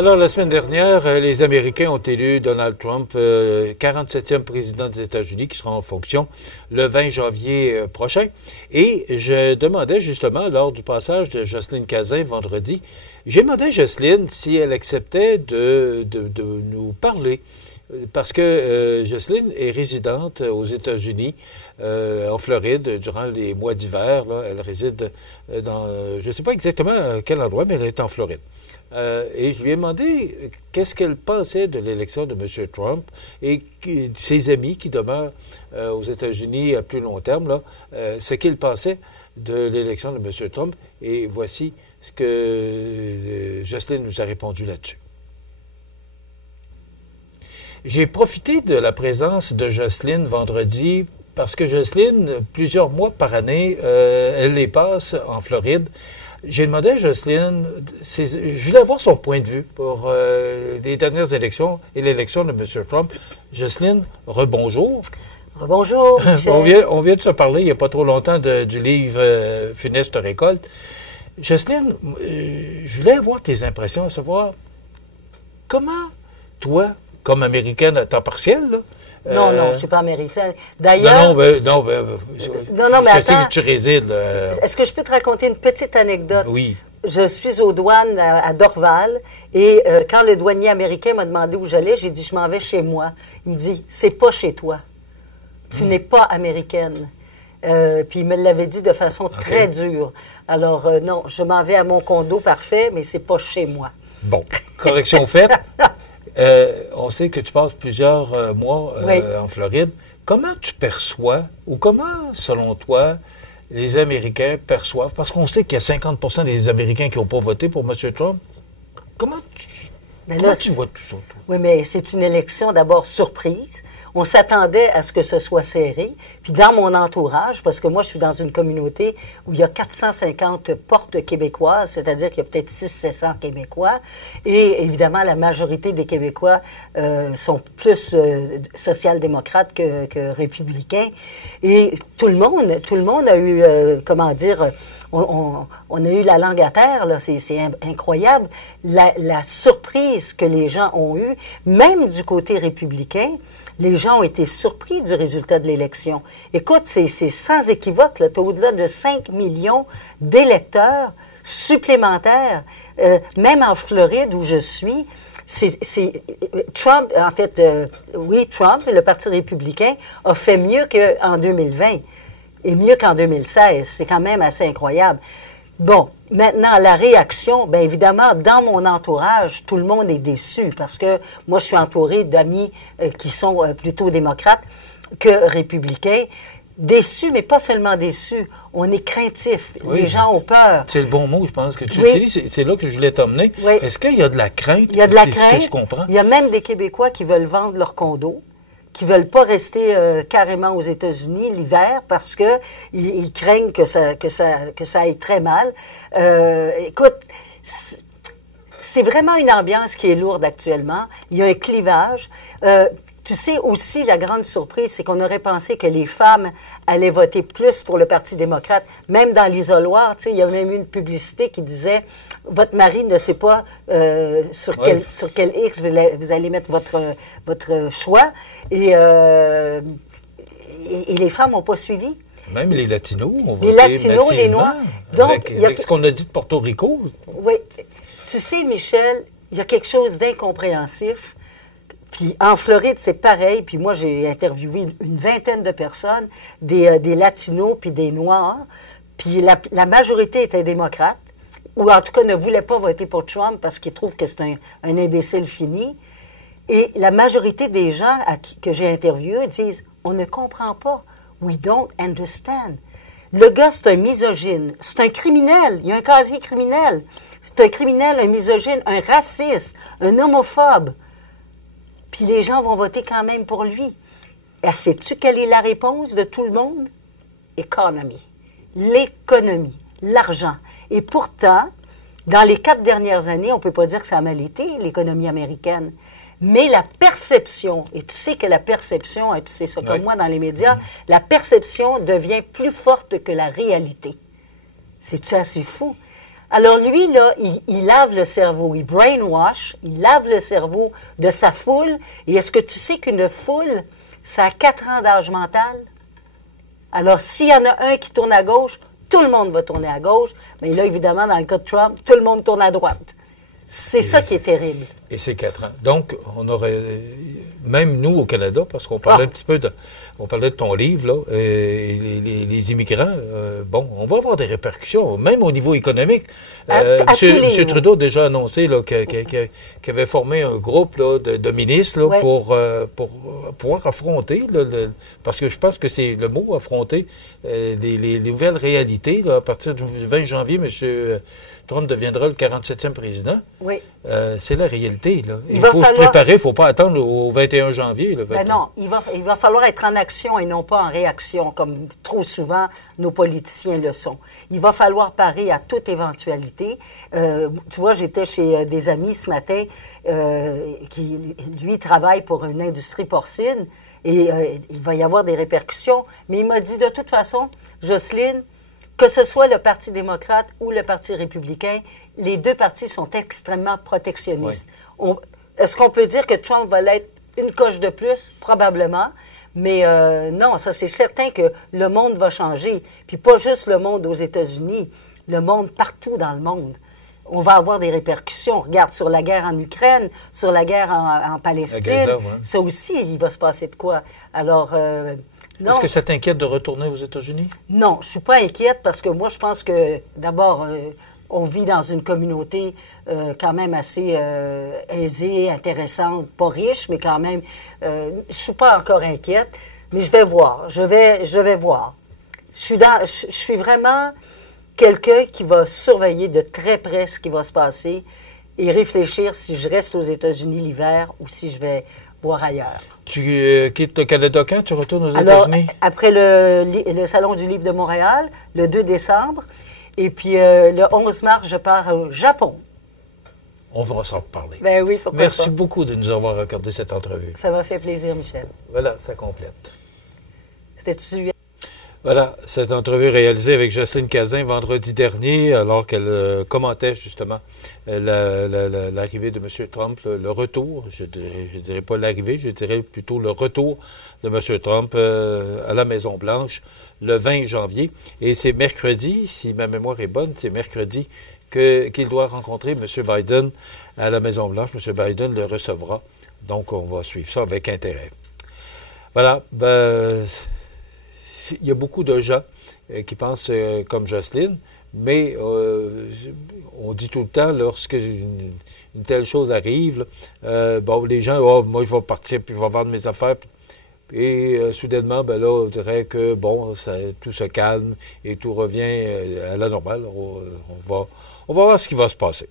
Alors, la semaine dernière, les Américains ont élu Donald Trump, 47e président des États-Unis, qui sera en fonction le 20 janvier prochain. Et je demandais justement, lors du passage de Jocelyne Cazin vendredi, j'ai demandé à Jocelyne si elle acceptait de nous parler. Parce que Jocelyne est résidente aux États-Unis, en Floride, durant les mois d'hiver. Là, elle réside dans, je ne sais pas exactement à quel endroit, mais elle est en Floride. Et je lui ai demandé qu'est-ce qu'elle pensait de l'élection de M. Trump et ses amis qui demeurent aux États-Unis à plus long terme, là, ce qu'ils pensaient de l'élection de M. Trump. Et voici ce que Jocelyne nous a répondu là-dessus. J'ai profité de la présence de Jocelyne vendredi parce que Jocelyne, plusieurs mois par année, elle les passe en Floride. J'ai demandé à Jocelyne, je voulais avoir son point de vue pour les dernières élections et l'élection de M. Trump. Jocelyne, rebonjour. Rebonjour. On vient de se parler il n'y a pas trop longtemps du livre Funeste récolte. Jocelyne, je voulais avoir tes impressions, à savoir comment toi, comme Américaine à temps partiel, là, non, je ne suis pas américaine. D'ailleurs... mais mais je sais que tu résides. Est-ce que je peux te raconter une petite anecdote? Oui. Je suis aux douanes à Dorval et quand le douanier américain m'a demandé où j'allais, j'ai dit, je m'en vais chez moi. Il me dit, c'est pas chez toi. Tu n'es pas américaine. Puis il me l'avait dit de façon très dure. Alors, non, je m'en vais à mon condo parfait, mais c'est pas chez moi. Bon, correction faite. On sait que tu passes plusieurs mois en Floride. Comment tu perçois, ou comment, selon toi, les Américains perçoivent, parce qu'on sait qu'il y a 50% des Américains qui n'ont pas voté pour M. Trump, comment tu vois tout ça, toi? Oui, mais c'est une élection d'abord surprise. On s'attendait à ce que ce soit serré. Puis dans mon entourage, parce que moi, je suis dans une communauté où il y a 450 portes québécoises, c'est-à-dire qu'il y a peut-être 600-700 Québécois. Et évidemment, la majorité des Québécois sont plus social-démocrates que républicains. Et tout le monde a eu, on a eu la langue à terre, là, c'est incroyable. La surprise que les gens ont eue, même du côté républicain, les gens ont été surpris du résultat de l'élection. Écoute, c'est sans équivoque, tu as au-delà de 5 millions d'électeurs supplémentaires. Même en Floride, où je suis, Trump, en fait, Trump, le Parti républicain, a fait mieux qu'en 2020 et mieux qu'en 2016. C'est quand même assez incroyable. Bon, maintenant, la réaction, bien évidemment, dans mon entourage, tout le monde est déçu parce que moi, je suis entourée d'amis qui sont plutôt démocrates que républicains. Déçus, mais pas seulement déçus. On est craintifs. Oui, les gens ont peur. C'est le bon mot, je pense, que tu utilises. C'est là que je voulais t'emmener. Oui. Est-ce qu'il y a de la crainte? Il y a de la crainte. crainte. Ce que je comprends. Il y a même des Québécois qui veulent vendre leur condo, qui veulent pas rester carrément aux États-Unis l'hiver parce que ils craignent que ça aille très mal. Écoute, c'est vraiment une ambiance qui est lourde actuellement. Il y a un clivage. Tu sais aussi, la grande surprise, c'est qu'on aurait pensé que les femmes allaient voter plus pour le Parti démocrate. Même dans l'isoloir, tu sais, il y a même eu une publicité qui disait « Votre mari ne sait pas sur quel X vous allez mettre votre choix. » Et les femmes n'ont pas suivi. Même les Latinos ont voté les Latinos, les Noirs. Donc, avec ce qu'on a dit de Porto Rico. Oui. Tu sais, Michel, il y a quelque chose d'incompréhensif. Puis en Floride, c'est pareil. Puis moi, j'ai interviewé une vingtaine de personnes, des Latinos puis des Noirs. Puis la majorité était démocrate, ou en tout cas ne voulait pas voter pour Trump parce qu'ils trouvent que c'est un imbécile fini. Et la majorité des gens que j'ai interviewés disent « On ne comprend pas. We don't understand. » Le gars, c'est un misogyne. C'est un criminel. Il y a un casier criminel. C'est un criminel, un misogyne, un raciste, un homophobe. Puis les gens vont voter quand même pour lui. Et sais-tu quelle est la réponse de tout le monde? Economy. L'économie, l'argent. Et pourtant, dans les 4 dernières années, on ne peut pas dire que ça a mal été, l'économie américaine. Mais la perception, et tu sais que la perception, tu sais ça comme moi dans les médias, la perception devient plus forte que la réalité. C'est assez fou. Alors lui, là, il lave le cerveau, il brainwash, il lave le cerveau de sa foule. Et est-ce que tu sais qu'une foule, ça a 4 ans d'âge mental? Alors, s'il y en a un qui tourne à gauche, tout le monde va tourner à gauche. Mais là, évidemment, dans le cas de Trump, tout le monde tourne à droite. C'est ça qui est terrible. Et c'est 4 ans. Donc, on aurait, même nous au Canada, parce qu'on parlait un petit peu on parlait de ton livre, là, les immigrants, bon, on va avoir des répercussions, même au niveau économique. M. Trudeau a déjà annoncé qu'il avait formé un groupe là, de ministres là, pour pouvoir affronter, parce que je pense que c'est le mot, affronter les nouvelles réalités. Là, à partir du 20 janvier, M. Trump deviendra le 47e président. Oui. C'est la réalité. Là. Il faut se préparer, il ne faut pas attendre au 21 janvier. Ben non, il va falloir être en action et non pas en réaction, comme trop souvent nos politiciens le sont. Il va falloir parer à toute éventualité. Tu vois, j'étais chez des amis ce matin qui, lui, travaille pour une industrie porcine et il va y avoir des répercussions. Mais il m'a dit, de toute façon, Jocelyne, que ce soit le Parti démocrate ou le Parti républicain, les deux partis sont extrêmement protectionnistes. Oui. Est-ce qu'on peut dire que Trump va l'être une coche de plus? Probablement. Mais non, ça c'est certain que le monde va changer. Puis pas juste le monde aux États-Unis, le monde partout dans le monde. On va avoir des répercussions. Regarde, sur la guerre en Ukraine, sur la guerre en Palestine, Gaza, ouais. Ça aussi, il va se passer de quoi? Alors... Est-ce que ça t'inquiète de retourner aux États-Unis? Non, je ne suis pas inquiète parce que moi, je pense que, d'abord, on vit dans une communauté quand même assez aisée, intéressante, pas riche, mais quand même, je ne suis pas encore inquiète, mais je vais voir, je vais voir. Je suis vraiment quelqu'un qui va surveiller de très près ce qui va se passer et réfléchir si je reste aux États-Unis l'hiver ou si je vais voir ailleurs. Tu quittes le Canada quand tu retournes aux États-Unis? Après le Salon du Livre de Montréal, le 2 décembre, et puis le 11 mars, je pars au Japon. On va s'en reparler. Ben oui, pourquoi Merci pas. beaucoup de nous avoir accordé cette entrevue. Ça m'a fait plaisir, Michel. Voilà, ça complète. C'était-tu... Voilà, cette entrevue réalisée avec Jocelyne Cazin vendredi dernier, alors qu'elle commentait justement l'arrivée de M. Trump, le retour, je dirais pas l'arrivée, je dirais plutôt le retour de M. Trump à la Maison-Blanche le 20 janvier. Et c'est mercredi, si ma mémoire est bonne, c'est mercredi qu'il doit rencontrer M. Biden à la Maison-Blanche. M. Biden le recevra. Donc, on va suivre ça avec intérêt. Voilà, il y a beaucoup de gens qui pensent comme Jocelyne, mais on dit tout le temps, lorsque une telle chose arrive, bon, les gens, moi, je vais partir, puis je vais vendre mes affaires, et soudainement, ben là, on dirait que, bon, tout se calme et tout revient à la normale. On va voir ce qui va se passer.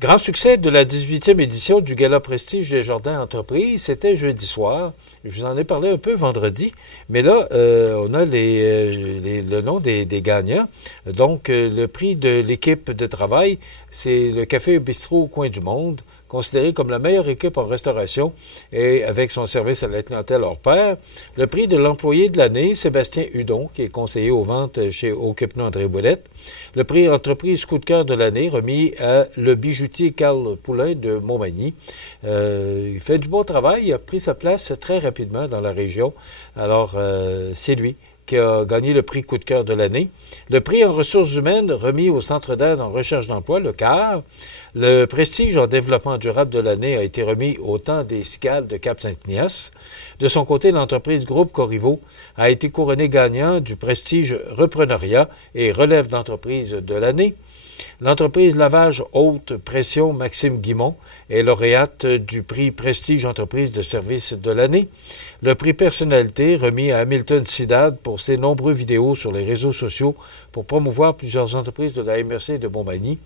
Grand succès de la 18e édition du Gala Prestige des Jardins Entreprises, c'était jeudi soir. Je vous en ai parlé un peu vendredi, mais là, on a le nom des gagnants. Donc, le prix de l'équipe de travail, c'est le Café Bistrot au coin du monde, considéré comme la meilleure équipe en restauration et avec son service à la clientèle hors pair. Le prix de l'employé de l'année, Sébastien Hudon, qui est conseiller aux ventes chez Auquepneau André Boilette. Le prix entreprise coup de cœur de l'année, remis à le bijoutier Carl Poulain de Montmagny. Il fait du bon travail, il a pris sa place très rapidement dans la région. Alors, c'est lui qui a gagné le prix coup de cœur de l'année. Le prix en ressources humaines remis au Centre d'aide en recherche d'emploi, le CAR. Le prestige en développement durable de l'année a été remis au Temps des Cicales de Cap-Saint-Ignace. De son côté, l'entreprise Groupe Corriveau a été couronnée gagnant du prestige Repreneuriat et Relève d'entreprise de l'année. L'entreprise Lavage Haute Pression Maxime Guimont est lauréate du prix Prestige Entreprise de service de l'année. Le prix Personnalité remis à Hamilton Sidad pour ses nombreux vidéos sur les réseaux sociaux pour promouvoir plusieurs entreprises de la MRC de Montmagny.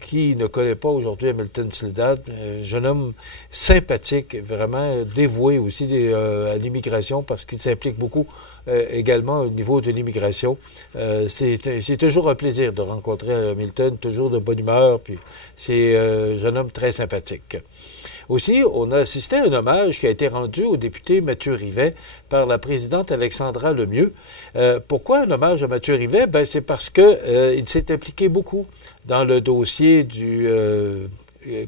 Qui ne connaît pas aujourd'hui Hamilton Sidad, jeune homme sympathique, vraiment dévoué aussi à l'immigration parce qu'il s'implique beaucoup également au niveau de l'immigration. C'est toujours un plaisir de rencontrer Hamilton, toujours de bonne humeur, puis c'est un jeune homme très sympathique. sympathique. Aussi, on a assisté à un hommage qui a été rendu au député Mathieu Rivet par la présidente Alexandra Lemieux. Pourquoi un hommage à Mathieu Rivet? Ben, c'est parce que il s'est impliqué beaucoup dans le dossier du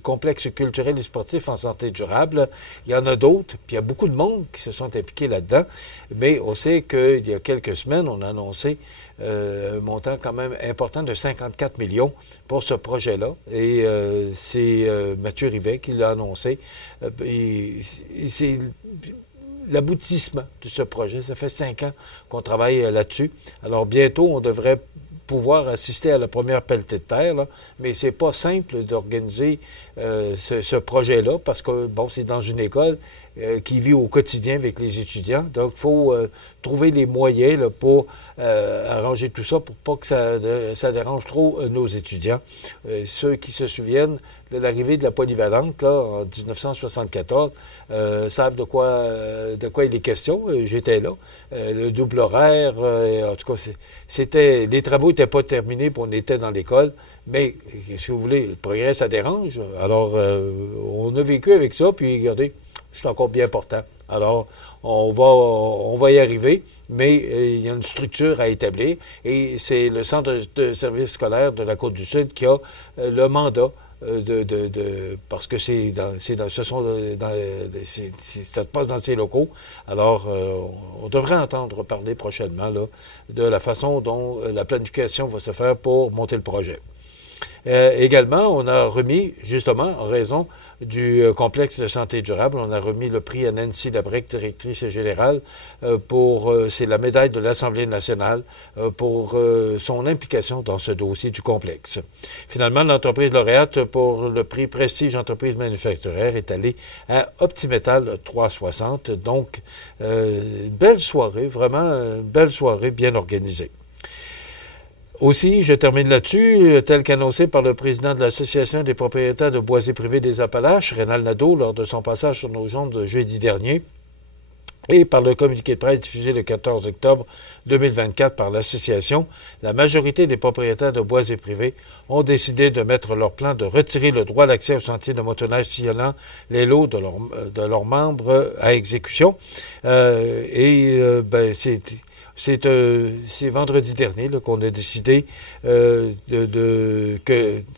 complexe culturel et sportif en santé durable. Il y en a d'autres, puis il y a beaucoup de monde qui se sont impliqués là-dedans, mais on sait qu'il y a quelques semaines, on a annoncé un montant quand même important de 54 millions pour ce projet-là. Et c'est Mathieu Rivet qui l'a annoncé. C'est l'aboutissement de ce projet. Ça fait 5 ans qu'on travaille là-dessus. Alors bientôt, on devrait pouvoir assister à la première pelletée de terre, là, mais c'est pas simple d'organiser ce projet-là parce que, bon, c'est dans une école qui vit au quotidien avec les étudiants. Donc, il faut trouver les moyens là, pour arranger tout ça pour pas que ça dérange trop nos étudiants. Ceux qui se souviennent de l'arrivée de la polyvalente là, en 1974 savent de quoi il est question. J'étais là. Le double horaire, en tout cas, les travaux n'étaient pas terminés, puis on était dans l'école. Mais, si vous voulez, le progrès, ça dérange. Alors, on a vécu avec ça, puis regardez, c'est encore bien portant. Alors, on va y arriver, mais il y a une structure à établir et c'est le Centre de services scolaires de la Côte-du-Sud qui a le mandat parce que ça se passe dans ces locaux. Alors, on devrait entendre parler prochainement là, de la façon dont la planification va se faire pour monter le projet. Également, on a remis, justement, en raison du complexe de santé durable, on a remis le prix à Nancy Labrec, directrice générale, c'est la médaille de l'Assemblée nationale, pour son implication dans ce dossier du complexe. Finalement, l'entreprise lauréate pour le prix Prestige Entreprise manufacturière est allée à Optimétal 360. Donc, une belle soirée, vraiment une belle soirée bien organisée. Aussi, je termine là-dessus, tel qu'annoncé par le président de l'Association des propriétaires de boisés privés des Appalaches, Rénal Nadeau, lors de son passage sur nos ondes jeudi dernier, et par le communiqué de presse diffusé le 14 octobre 2024 par l'association, la majorité des propriétaires de boisés privés ont décidé de mettre leur plan de retirer le droit d'accès aux sentiers de motoneige sillonnant les lots de leurs membres à exécution. C'est vendredi dernier là, qu'on a décidé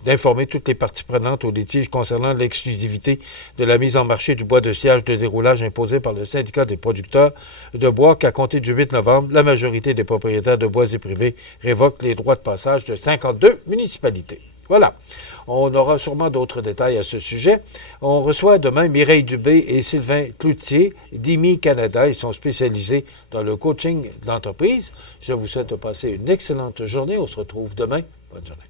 d'informer toutes les parties prenantes au litige concernant l'exclusivité de la mise en marché du bois de sciage de déroulage imposé par le syndicat des producteurs de bois qu'à compter du 8 novembre, la majorité des propriétaires de boisés privés révoquent les droits de passage de 52 municipalités. Voilà. On aura sûrement d'autres détails à ce sujet. On reçoit demain Mireille Dubé et Sylvain Cloutier d'IMI Canada. Ils sont spécialisés dans le coaching de l'entreprise. Je vous souhaite de passer une excellente journée. On se retrouve demain. Bonne journée.